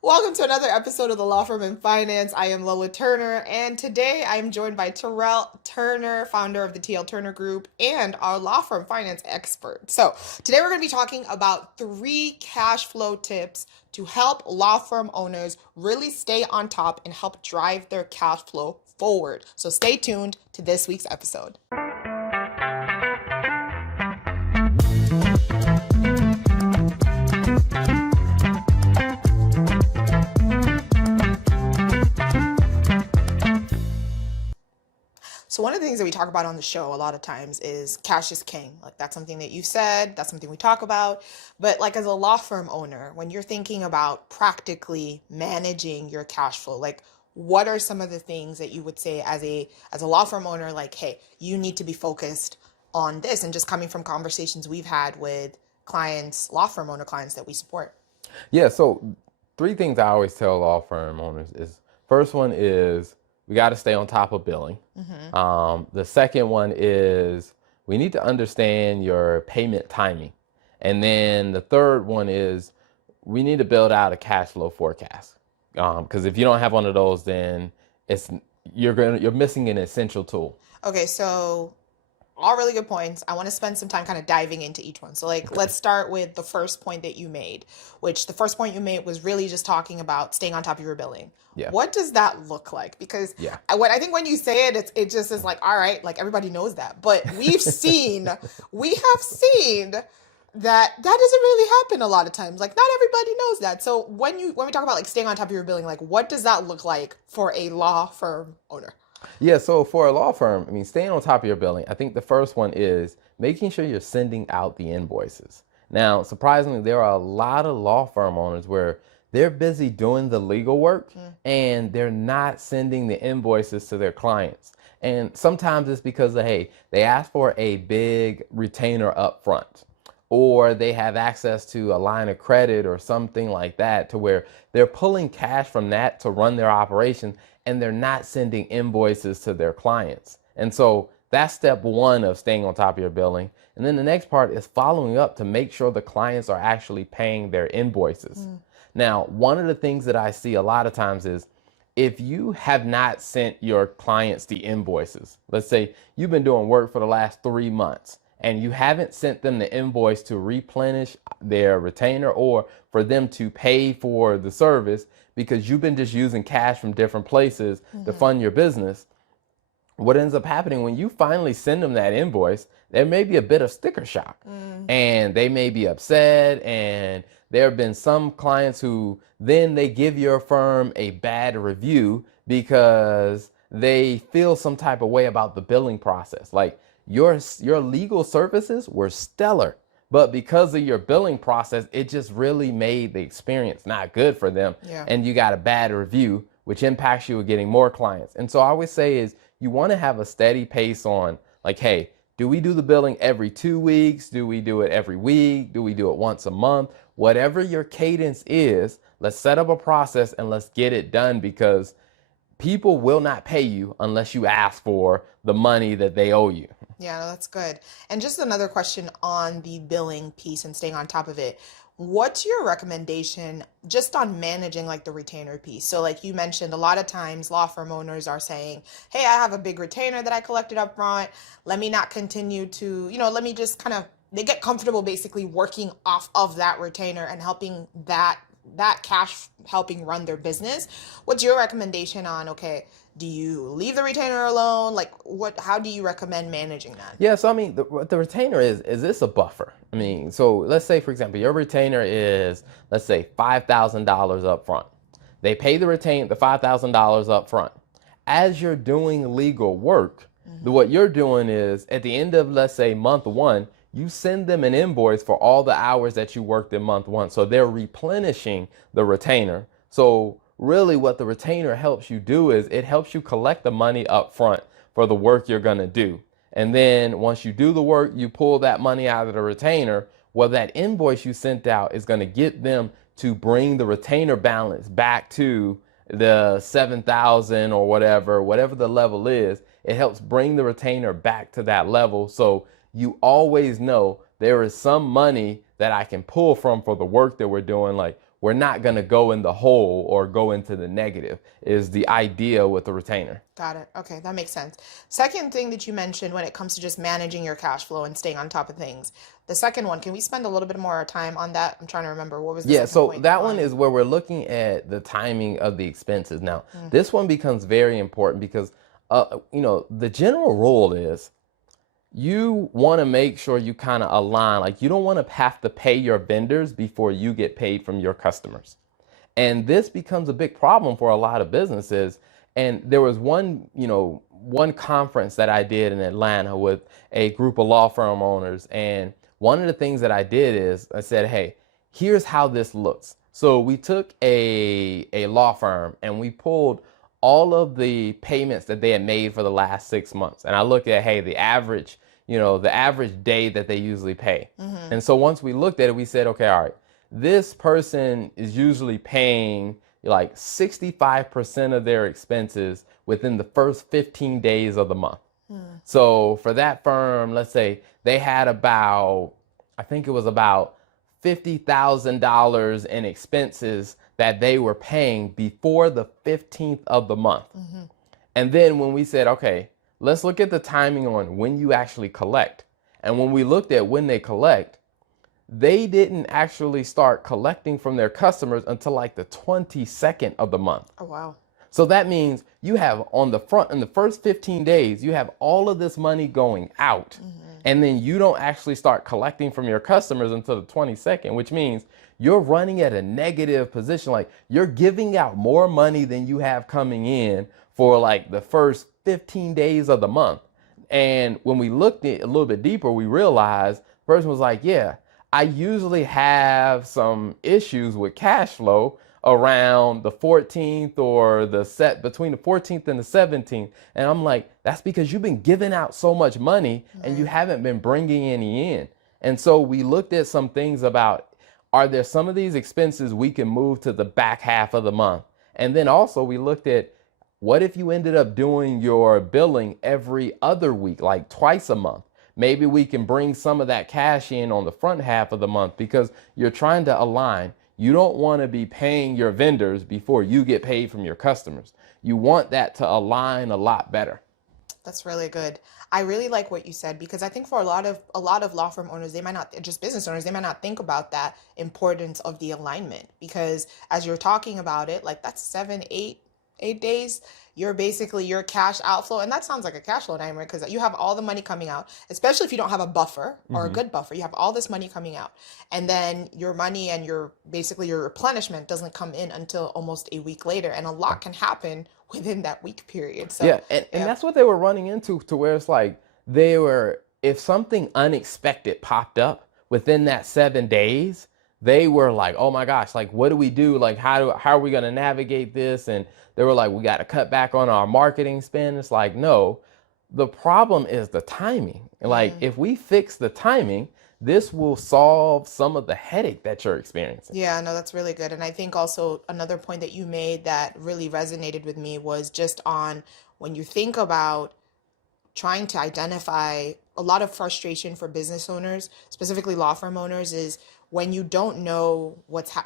Welcome to another episode of the Law Firm in Finance. I am Lola Turner, and today I am joined by Terrell Turner, founder of the TL Turner Group, and our law firm finance expert. So, today we're going to be talking about 3 cash flow tips to help law firm owners really stay on top and help drive their cash flow forward. So, stay tuned to this week's episode. So one of the things that we talk about on the show a lot of times is cash is king. Like that's something that you said, that's something we talk about. But like as a law firm owner, when you're thinking about practically managing your cash flow, like what are some of the things that you would say as a law firm owner, like, hey, you need to be focused on this, and just coming from conversations we've had with clients, law firm owner clients that we support. Yeah, so three things I always tell law firm owners is first one is we got to stay on top of billing. The second one is we need to understand your payment timing. And then the third one is we need to build out a cash flow forecast. Because if you don't have one of those, then you're missing an essential tool. Okay, so all really good points. I want to spend some time kind of diving into each one. So let's start with the first point that you made, which the first point you made was really just talking about staying on top of your billing. Yeah. What does that look like? Because Yeah. I think when you say it, it just is like, all right, like everybody knows that. But we have seen that doesn't really happen a lot of times. Like not everybody knows that. So when we talk about like staying on top of your billing, like what does that look like for a law firm owner? Yeah, so for a law firm, I mean, staying on top of your billing, I think the first one is making sure you're sending out the invoices. Now, surprisingly, there are a lot of law firm owners where they're busy doing the legal work and they're not sending the invoices to their clients. And sometimes it's because of, hey, they ask for a big retainer up front, or they have access to a line of credit or something like that to where they're pulling cash from that to run their operation and they're not sending invoices to their clients. And so that's step one of staying on top of your billing. And then the next part is following up to make sure the clients are actually paying their invoices. Now, one of the things that I see a lot of times is if you have not sent your clients the invoices, let's say you've been doing work for the last 3 months, and you haven't sent them the invoice to replenish their retainer or for them to pay for the service because you've been just using cash from different places to fund your business, what ends up happening when you finally send them that invoice, there may be a bit of sticker shock and they may be upset. And there have been some clients who then they give your firm a bad review because they feel some type of way about the billing process. Like, your legal services were stellar, but because of your billing process, it just really made the experience not good for them. Yeah. And you got a bad review, which impacts you with getting more clients. And so I always say is you want to have a steady pace on like, hey, do we do the billing every 2 weeks? Do we do it every week? Do we do it once a month? Whatever your cadence is, let's set up a process and let's get it done, because people will not pay you unless you ask for the money that they owe you. Yeah, no, that's good. And just another question on the billing piece and staying on top of it. What's your recommendation just on managing like the retainer piece? So like you mentioned, a lot of times law firm owners are saying, hey, I have a big retainer that I collected up front. Let me not continue to, let me just kind of, they get comfortable basically working off of that retainer and helping that cash helping run their business. What's your recommendation on, okay, do you leave the retainer alone? Like how do you recommend managing that? Yeah, so I mean, what the retainer is this a buffer? I mean, so let's say, for example, your retainer is, let's say, $5,000 up front. They pay the $5,000 up front. As you're doing legal work, what you're doing is at the end of, let's say, month one, you send them an invoice for all the hours that you worked in month one. So they're replenishing the retainer. So really what the retainer helps you do is it helps you collect the money up front for the work you're going to do. And then once you do the work, you pull that money out of the retainer. Well, that invoice you sent out is going to get them to bring the retainer balance back to the 7,000 or whatever the level is. It helps bring the retainer back to that level. So you always know there is some money that I can pull from for the work that we're doing. Like, we're not going to go in the hole or go into the negative is the idea with the retainer. Got it. Okay, that makes sense. Second thing that you mentioned when it comes to just managing your cash flow and staying on top of things. The second one, can we spend a little bit more time on that? I'm trying to remember. What was the Yeah, second so point that one on? is where we're looking at the timing of the expenses. Now, this one becomes very important because, the general rule is you want to make sure you kind of align. Like, you don't want to have to pay your vendors before you get paid from your customers. And this becomes a big problem for a lot of businesses. And there was one conference that I did in Atlanta with a group of law firm owners. And one of the things that I did is I said, hey, here's how this looks. So we took a law firm and we pulled all of the payments that they had made for the last 6 months. And I looked at, hey, the average day that they usually pay. And so once we looked at it, we said, okay, all right, this person is usually paying like 65% of their expenses within the first 15 days of the month. So for that firm, let's say they had I think it was about $50,000 in expenses that they were paying before the 15th of the month. And then when we said, okay, let's look at the timing on when you actually collect. And when we looked at when they collect, they didn't actually start collecting from their customers until like the 22nd of the month. Oh, wow. So that means you have on the front, in the first 15 days, you have all of this money going out. And then you don't actually start collecting from your customers until the 22nd, which means you're running at a negative position. Like, you're giving out more money than you have coming in for like the first 15 days of the month. And when we looked at it a little bit deeper, we realized the person was like, yeah, I usually have some issues with cash flow around the 14th or between the 14th and the 17th. And I'm like, that's because you've been giving out so much money and you haven't been bringing any in. And so we looked at some things about, are there some of these expenses we can move to the back half of the month? And then also we looked at, what if you ended up doing your billing every other week, like twice a month? Maybe we can bring some of that cash in on the front half of the month because you're trying to align. You don't want to be paying your vendors before you get paid from your customers. You want that to align a lot better. That's really good. I really like what you said because I think for a lot of law firm owners, they might not, just business owners, they might not think about that importance of the alignment because as you're talking about it, like that's 8 days, you're basically your cash outflow. And that sounds like a cash flow nightmare because you have all the money coming out, especially if you don't have a buffer or a good buffer. You have all this money coming out. And then your money and your replenishment doesn't come in until almost a week later. And a lot can happen within that week period. So yeah, and that's what they were running into, to where it's like if something unexpected popped up within that 7 days, they were like, oh my gosh, like, what do we do? Like, how are we going to navigate this? And they were like, we got to cut back on our marketing spend. It's like, no, the problem is the timing. Like, if we fix the timing, this will solve some of the headache that you're experiencing. Yeah, no, that's really good. And I think also another point that you made that really resonated with me was just on when you think about trying to identify a lot of frustration for business owners, specifically law firm owners, is when you don't know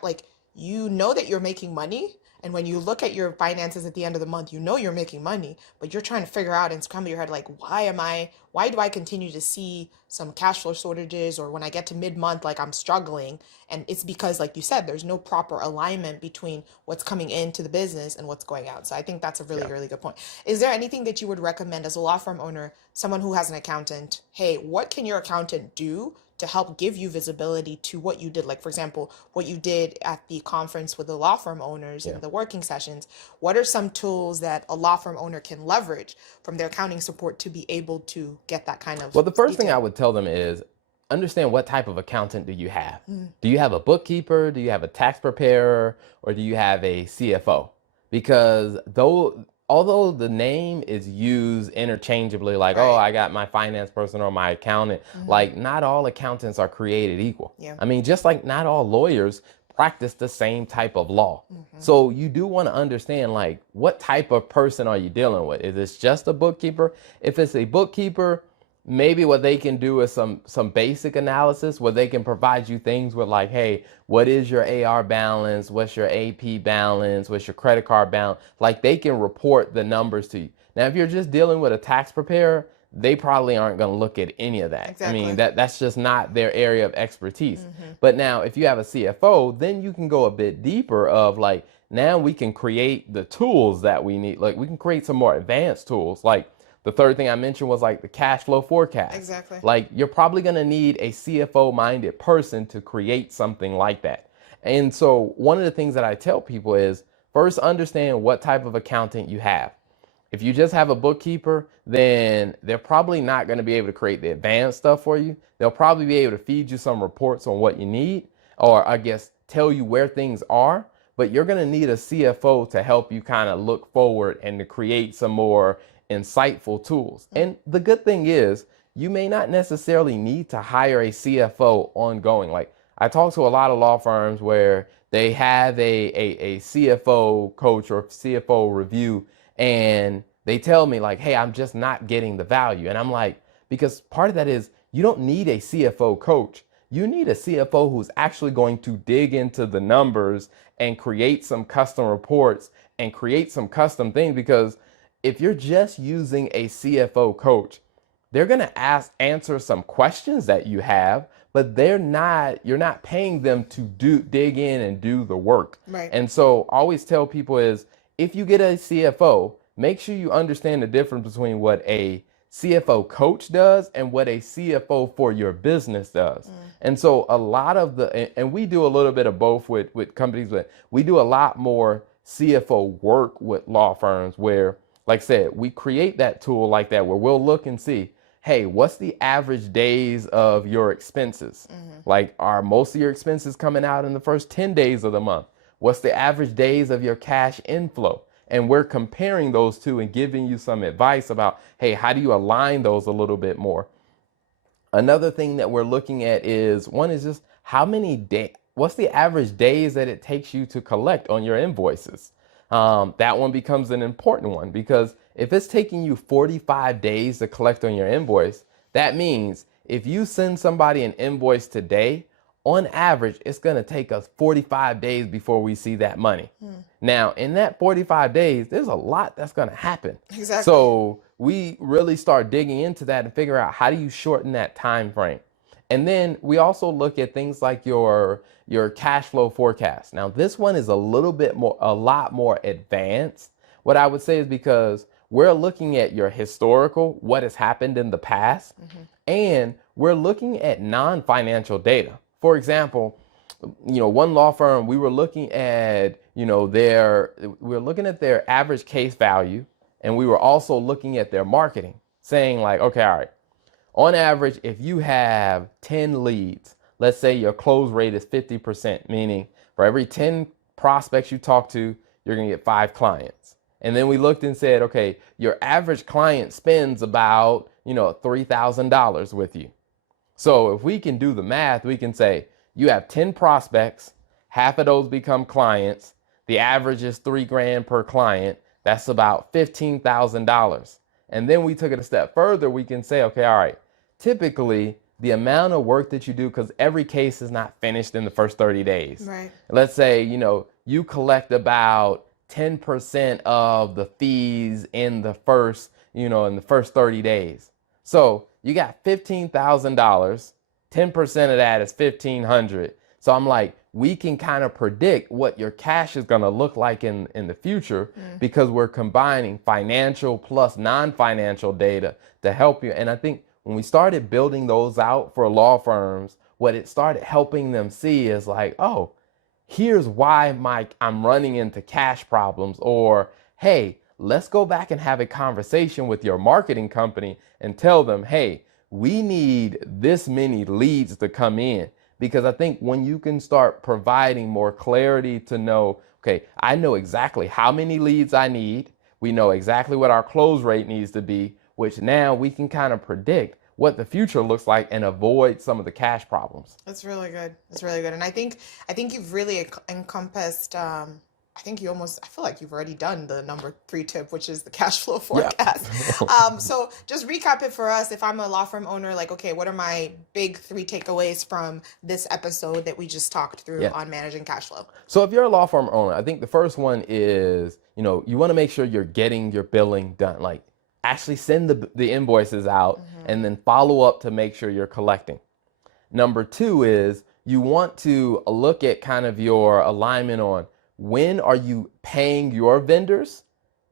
like you know that you're making money. And when you look at your finances at the end of the month, you know you're making money, but you're trying to figure out and scramble your head like, why do I continue to see some cash flow shortages? Or when I get to mid-month, like I'm struggling. And it's because, like you said, there's no proper alignment between what's coming into the business and what's going out. So I think that's a really, really good point. Is there anything that you would recommend as a law firm owner, someone who has an accountant? Hey, what can your accountant do to help give you visibility to what you did? Like, for example, what you did at the conference with the law firm owners and the working sessions. What are some tools that a law firm owner can leverage from their accounting support to be able to get that kind of Well, the first thing detail? I would tell them is understand, what type of accountant do you have? Do you have a bookkeeper? Do you have a tax preparer? Or do you have a CFO? Because although the name is used interchangeably, like, oh, I got my finance person or my accountant, like, not all accountants are created equal. Yeah. I mean, just like not all lawyers practice the same type of law. So you do want to understand, like, what type of person are you dealing with? Is this just a bookkeeper? If it's a bookkeeper, maybe what they can do is some basic analysis where they can provide you things with like, hey, what is your AR balance? What's your AP balance? What's your credit card balance? Like they can report the numbers to you. Now, if you're just dealing with a tax preparer, they probably aren't going to look at any of that. I mean, Exactly. that's just not their area of expertise. Hmm. But now, if you have a CFO, then you can go a bit deeper of like, now we can create the tools that we need. Like we can create some more advanced tools. Like the third thing I mentioned was like the cash flow forecast. Exactly. Like you're probably going to need a CFO minded person to create something like that. And so one of the things that I tell people is first understand what type of accountant you have. If you just have a bookkeeper, then they're probably not going to be able to create the advanced stuff for you. They'll probably be able to feed you some reports on what you need, or I guess tell you where things are. But you're going to need a CFO to help you kind of look forward and to create some more insightful tools. And the good thing is, you may not necessarily need to hire a CFO ongoing. Like I talk to a lot of law firms where they have a CFO coach or CFO review, and they tell me like, hey, I'm just not getting the value. And I'm like, because part of that is you don't need a CFO coach. You need a CFO who's actually going to dig into the numbers and create some custom reports and create some custom things. Because if you're just using a CFO coach, they're going to answer some questions that you have, but you're not paying them to dig in and do the work. Right. And so I always tell people is if you get a CFO, make sure you understand the difference between what a CFO coach does and what a CFO for your business does. And so a lot of and we do a little bit of both with companies, but we do a lot more CFO work with law firms where, like I said, we create that tool like that where we'll look and see, hey, what's the average days of your expenses? Like, are most of your expenses coming out in the first 10 days of the month? What's the average days of your cash inflow? And we're comparing those two and giving you some advice about, hey, how do you align those a little bit more? Another thing that we're looking at is one is just what's the average days that it takes you to collect on your invoices? That one becomes an important one because if it's taking you 45 days to collect on your invoice, that means if you send somebody an invoice today, on average, it's going to take us 45 days before we see that money. Now, in that 45 days, there's a lot that's going to happen. Exactly. So we really start digging into that and figure out how do you shorten that time frame. And then we also look at things like your cash flow forecast. Now, this one is a lot more advanced. What I would say is because we're looking at your historical, what has happened in the past, and we're looking at non-financial data. For example, one law firm, we were looking at, their average case value, and we were also looking at their marketing, saying like, okay, all right, on average, if you have 10 leads, let's say your close rate is 50%, meaning for every 10 prospects you talk to, you're going to get 5 clients. And then we looked and said, okay, your average client spends about, $3,000 with you. So if we can do the math, we can say you have 10 prospects, half of those become clients. The average is $3,000 per client. That's about $15,000. And then we took it a step further. We can say, okay, all right, typically the amount of work that you do, because every case is not finished in the first 30 days. Right. Let's say, you collect about 10% of the fees in the first 30 days. So you got $15,000, 10% of that is $1,500. So I'm like, we can kind of predict what your cash is going to look like in the future because we're combining financial plus non-financial data to help you. And I think when we started building those out for law firms, what it started helping them see is like, oh, here's why I'm running into cash problems, or hey, let's go back and have a conversation with your marketing company and tell them, hey, we need this many leads to come in. Because I think when you can start providing more clarity to know, okay, I know exactly how many leads I need. We know exactly what our close rate needs to be, which now we can kind of predict what the future looks like and avoid some of the cash problems. That's really good. That's really good. And I think you've really encompassed I think I feel like you've already done the number three tip, which is the cash flow Yeah. forecast. So just recap it for us. If I'm a law firm owner, like, okay, what are my big three takeaways from this episode that we just talked through Yeah. on managing cash flow? So if you're a law firm owner, I think the first one is, you want to make sure you're getting your billing done. Like actually send the invoices out and then follow up to make sure you're collecting. Number two is you want to look at kind of your alignment on when are you paying your vendors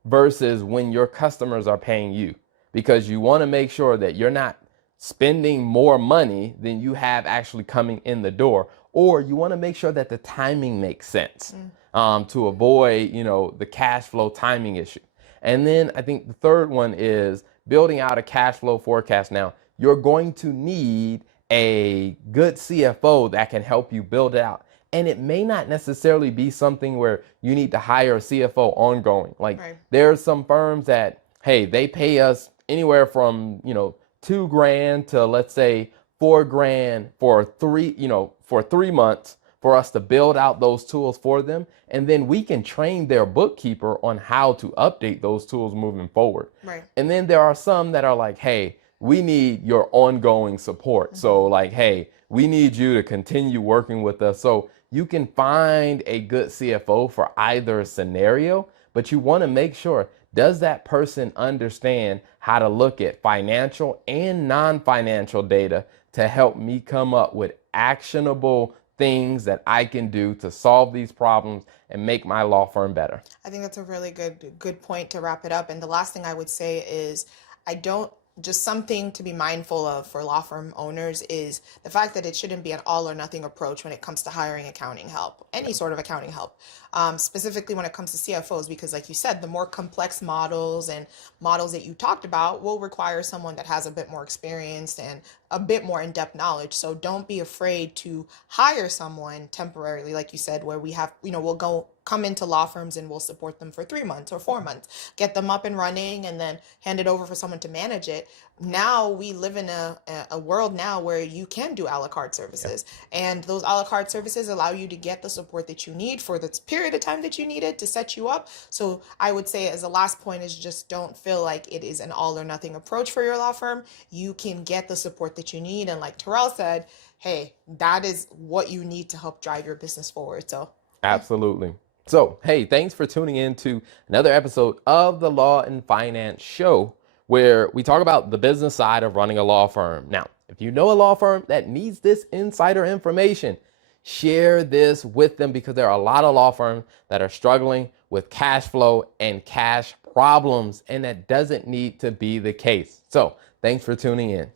versus when your customers are paying you, because you want to make sure that you're not spending more money than you have actually coming in the door, or you want to make sure that the timing makes sense to avoid, the cash flow timing issue. And then I think the third one is building out a cash flow forecast. Now, you're going to need a good CFO that can help you build it out. And it may not necessarily be something where you need to hire a CFO ongoing. Like Right. there are some firms that, hey, they pay us anywhere from, $2,000 to let's say $4,000 for 3 months for us to build out those tools for them. And then we can train their bookkeeper on how to update those tools moving forward. Right. And then there are some that are like, hey, we need your ongoing support. So like, hey, we need you to continue working with us. So you can find a good CFO for either scenario, but you want to make sure, does that person understand how to look at financial and non-financial data to help me come up with actionable things that I can do to solve these problems and make my law firm better? I think that's a really good point to wrap it up. And the last thing I would say is I don't just something to be mindful of for law firm owners is the fact that it shouldn't be an all or nothing approach when it comes to hiring accounting help, any sort of accounting help, specifically when it comes to CFOs, because like you said, the more complex models and models that you talked about will require someone that has a bit more experience and a bit more in-depth knowledge. So don't be afraid to hire someone temporarily, like you said, where we have, we'll come into law firms and we'll support them for 3 months or 4 months, get them up and running, and then hand it over for someone to manage it. Now we live in a world now where you can do a la carte services, and those a la carte services allow you to get the support that you need for the period of time that you need it to set you up. So I would say as a last point is just don't feel like it is an all or nothing approach for your law firm. You can get the support that you need, and like Terrell said, hey, that is what you need to help drive your business forward. So Absolutely. So, hey, thanks for tuning in to another episode of the Law and Finance Show, where we talk about the business side of running a law firm. Now, if you know a law firm that needs this insider information, share this with them, because there are a lot of law firms that are struggling with cash flow and cash problems, and that doesn't need to be the case. So, thanks for tuning in.